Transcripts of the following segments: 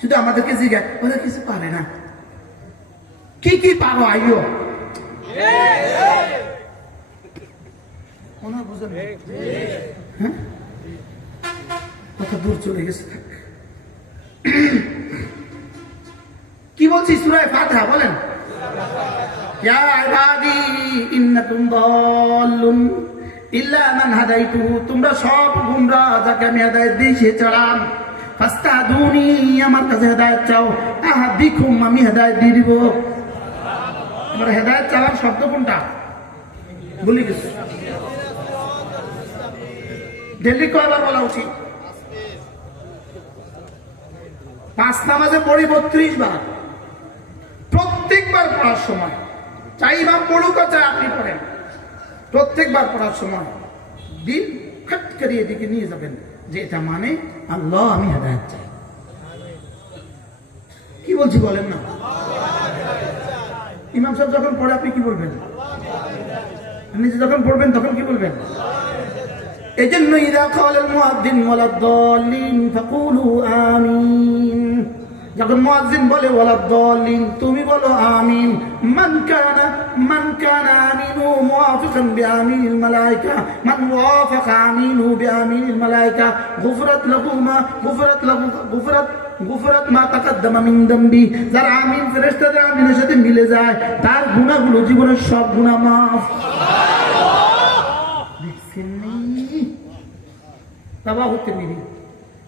শুধু আমাদেরকে জিজ্ঞাসা, ওরা কিছু পারে না। কি কি পারো আইও হ্যাঁ? দূর চলে গেছে। কি বলছি সুরায় ফাতিহা, বলেন। তোমরা সব গুমরা যাকে আমি হেদায়েত দিয়েছি চালাম ফাস্তাদুনি, আমার কাছে হেদায়েত চাও। আহাদিকুম, আমি হেদায়েত দিয়ে দিব। আমার হেদায়েত চাওয়ার শব্দ কোনটা? বলি গেছে দিল্লি কয়বার বলা উচিত? পাঁচ নামাজে পড়ি বত্রিশ বার। প্রত্যেকবার পড়ার সময়। চাই ইমাম পড়ুক চাই আপনি পড়েন। প্রত্যেকবার পড়ার সময়। দিন খট করে এদিকে নিয়ে যাবেন। যে এটা মানে আল্লাহ, আমি হেদায়ত চাই। কি বলছি বলেন না? ইমাম সাহেব যখন পড়ে, আপনি কি বলবেন? নিজে যখন পড়বেন, তখন কি বলবেন? এই জন্য ইদা খাওয়ালেন মহাদ্দিন ওয়ালাদ-দাল্লিন ফাকুলু আমিন। যখন মুয়াজ্জিন বলে, ওয়ালা দলিন তুমি বলো, আমিন মান কানা মান কানা আমিনু মুওয়াফিকান বিআমিনিল মালায়েকা মান ওয়াফাকা আমিনু বিআমিনিল মালায়েকা গুফরাত লাহু মা, গুফরাত লাহু, গুফরাত গুফরাত মা তাকাদ্দামা মিন দম্বি যারা আমিন, ফেরেশতাদের আমিনের সাথে মিলে যায়, তার গুণাগুলো জীবনের সব গুনাহ মাফ। সুবহানাল্লাহ দেখছেন নি? তাবাহুতে মিরি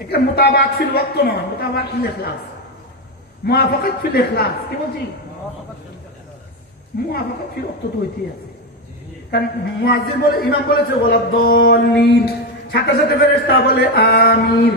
এখানে মোতাবাক ফিল ওয়াক্ত নয় মোতাবাক ফিল ইখলাস। মুআফাকাত ফিল ইখলাস। কি বলছি? মুআফাকাত ফিল ওয়াক্ত তো হইতেই আছে। কারণ মুয়াজ্জিন বলে, ইমাম বলেছে ওয়ালাদ দলিন সাথে সাথে ফেরেশতা বলে, আমিন।